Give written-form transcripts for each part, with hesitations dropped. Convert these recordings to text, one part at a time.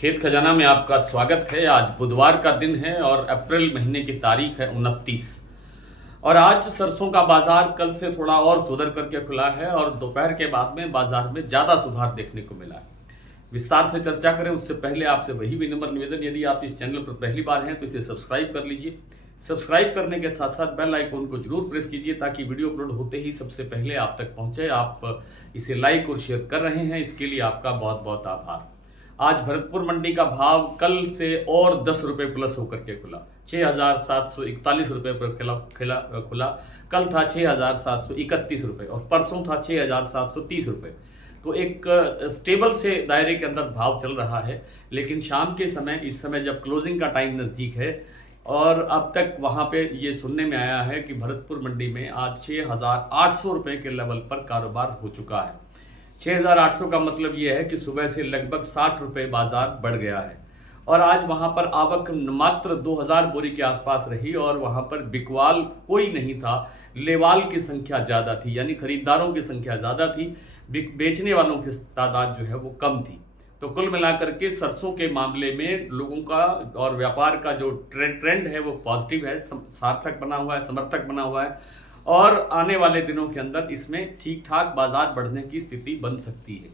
खेत खजाना में आपका स्वागत है। आज बुधवार का दिन है और अप्रैल महीने की तारीख है 29। और आज सरसों का बाजार कल से थोड़ा और सुधर करके खुला है और दोपहर के बाद में बाजार में ज़्यादा सुधार देखने को मिला है। विस्तार से चर्चा करें उससे पहले आपसे वही विनम्र निवेदन, यदि आप इस चैनल पर पहली बार हैं तो इसे सब्सक्राइब कर लीजिए। सब्सक्राइब करने के साथ साथ बेल आइकन को जरूर प्रेस कीजिए ताकि वीडियो अपलोड होते ही सबसे पहले आप तक पहुंचे। आप इसे लाइक और शेयर कर रहे हैं, इसके लिए आपका बहुत बहुत आभार। आज भरतपुर मंडी का भाव कल से और 10 रुपये प्लस होकर के खुला, 6,741 रुपये पर खुला। कल था 6,731 रुपये और परसों था 6,730 रुपये। तो एक स्टेबल से दायरे के अंदर भाव चल रहा है। लेकिन शाम के समय, इस समय जब क्लोजिंग का टाइम नज़दीक है और अब तक वहाँ पे ये सुनने में आया है कि भरतपुर मंडी में आज 6,800 रुपये के लेवल पर कारोबार हो चुका है। 6,800 का मतलब ये है कि सुबह से लगभग 60 रुपये बाजार बढ़ गया है। और आज वहाँ पर आवक मात्र 2,000 बोरी के आसपास रही और वहाँ पर बिकवाल कोई नहीं था। लेवाल की संख्या ज़्यादा थी, यानी खरीदारों की संख्या ज़्यादा थी, बेचने वालों की तादाद जो है वो कम थी। तो कुल मिलाकर के सरसों के मामले में लोगों का और व्यापार का जो ट्रेंड है वो पॉजिटिव है, सार्थक बना हुआ है, समर्थक बना हुआ है। और आने वाले दिनों के अंदर इसमें ठीक ठाक बाजार बढ़ने की स्थिति बन सकती है।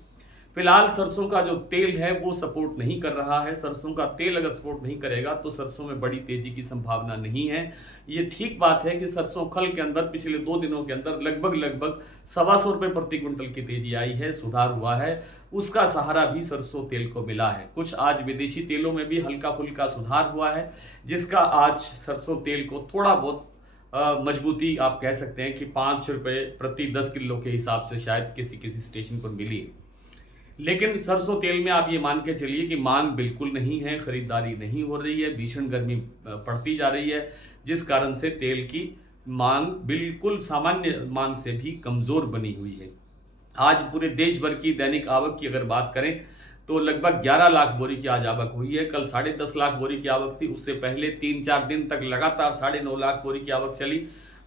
फिलहाल सरसों का जो तेल है वो सपोर्ट नहीं कर रहा है। सरसों का तेल अगर सपोर्ट नहीं करेगा तो सरसों में बड़ी तेजी की संभावना नहीं है। ये ठीक बात है कि सरसों खल के अंदर पिछले 2 दिनों के अंदर लगभग 125 रुपये प्रति क्विंटल की तेजी आई है, सुधार हुआ है। उसका सहारा भी सरसों तेल को मिला है। कुछ आज विदेशी तेलों में भी हल्का फुल्का सुधार हुआ है, जिसका आज सरसों तेल को थोड़ा बहुत मजबूती आप कह सकते हैं कि 5 रुपये प्रति 10 किलो के हिसाब से शायद किसी किसी स्टेशन पर मिली है। लेकिन सरसों तेल में आप ये मान के चलिए कि मांग बिल्कुल नहीं है, खरीदारी नहीं हो रही है, भीषण गर्मी पड़ती जा रही है, जिस कारण से तेल की मांग बिल्कुल सामान्य मांग से भी कमज़ोर बनी हुई है। आज पूरे देश भर की दैनिक आवक की अगर बात करें तो लगभग 11 लाख बोरी की आज आवक हुई है। कल 10.5 लाख बोरी की आवक थी। उससे पहले 3-4 दिन तक लगातार 9.5 लाख बोरी की आवक चली।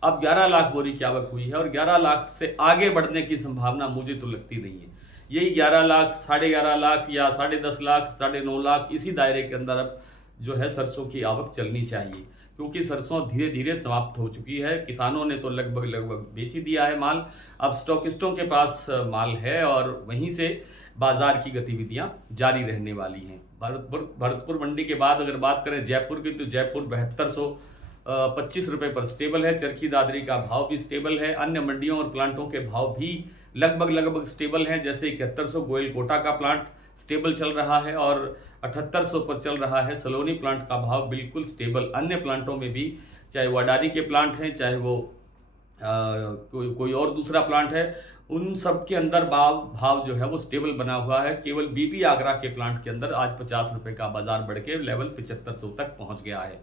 अब 11 लाख बोरी की आवक हुई है और 11 लाख से आगे बढ़ने की संभावना मुझे तो लगती नहीं है। यही 11 लाख, 11.5 लाख या 10.5 लाख, 9.5 लाख, इसी दायरे के अंदर अब जो है सरसों की आवक चलनी चाहिए, क्योंकि सरसों धीरे धीरे समाप्त हो चुकी है। किसानों ने तो लगभग बेच ही दिया है माल। अब स्टॉकिस्टों के पास माल है और वहीं से बाजार की गतिविधियां जारी रहने वाली हैं। भरतपुर मंडी के बाद अगर बात करें जयपुर की, तो जयपुर 7225 रुपये पर स्टेबल है। चरखी दादरी का भाव भी स्टेबल है। अन्य मंडियों और प्लांटों के भाव भी लगभग स्टेबल हैं। जैसे 7100 गोयल कोटा का प्लांट स्टेबल चल रहा है और 7800 पर चल रहा है। सलोनी प्लांट का भाव बिल्कुल स्टेबल। अन्य प्लांटों में भी, चाहे वो अडानी के प्लांट हैं, चाहे वो कोई और दूसरा प्लांट है, उन सब के अंदर भाव जो है वो स्टेबल बना हुआ है। केवल बीपी आगरा के प्लांट के अंदर आज 50 रुपये का बाजार बढ़ के लेवल 7500 तक पहुंच गया है।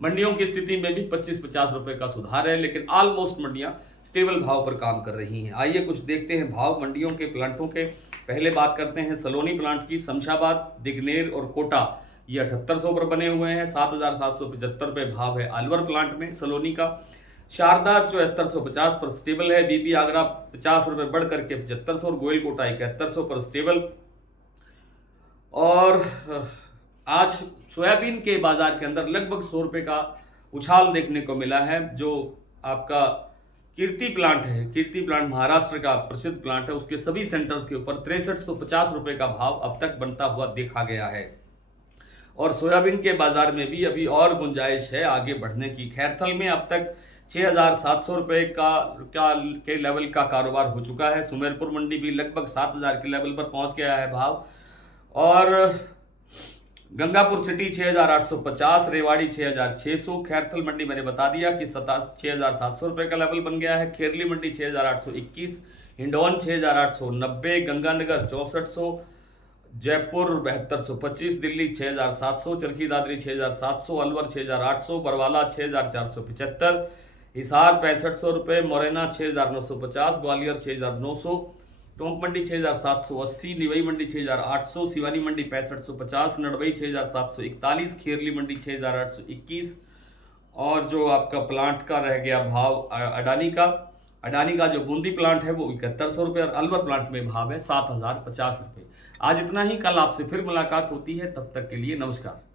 मंडियों की स्थिति में भी 25-50 रुपये का सुधार है, लेकिन ऑलमोस्ट मंडियां स्टेबल भाव पर काम कर रही हैं। आइए कुछ देखते हैं भाव मंडियों के, प्लांटों के। पहले बात करते हैं सलोनी प्लांट की। शमशाबाद, दिग्नेर और कोटा ये 7800 पर बने हुए हैं। 7,775 रुपये भाव है अलवर प्लांट में सलोनी का। शारदा 7450 पर स्टेबल है। बीपी आगरा 50 रुपये बढ़ करके 7500 और गोयल कोटा 7100 पर स्टेबल। और आज सोयाबीन के बाजार के अंदर लगभग 100 रुपये का उछाल देखने को मिला है। जो आपका कीर्ति प्लांट है, कीर्ति प्लांट महाराष्ट्र का प्रसिद्ध प्लांट है, उसके सभी सेंटर्स के ऊपर 6350 रुपये का भाव अब तक बनता हुआ देखा गया है। और सोयाबीन के बाजार में भी अभी और गुंजाइश है आगे बढ़ने की। खैरथल में अब तक 6,700 रुपये के लेवल का कारोबार हो चुका है। सुमेरपुर मंडी भी लगभग 7,000 के लेवल पर पहुंच गया है भाव। और गंगापुर सिटी 6,850, रेवाड़ी 6,600। खैरथल मंडी मैंने बता दिया कि 6,700 रुपये का लेवल बन गया है। खेरली मंडी 6,821, हिंडौन 6,890, गंगानगर 6400, जयपुर 7225, दिल्ली 6,700, चरखी दादरी 6,700, अलवर 6,800, बरवाला 6,475, हिसार 6500 रुपये, मोरेना 6,950, ग्वालियर 6,900, टोंक मंडी 6,780, निवई मंडी 6,800, सिवानी मंडी 6550, नड़बई 6,741, खेरली मंडी 6,821। और जो आपका प्लांट का रह गया भाव अडानी का जो बूंदी प्लांट है वो 7100 रुपये और अलवर प्लांट में भाव है 7,050 रुपये। आज इतना ही, कल आपसे फिर मुलाकात होती है, तब तक के लिए नमस्कार।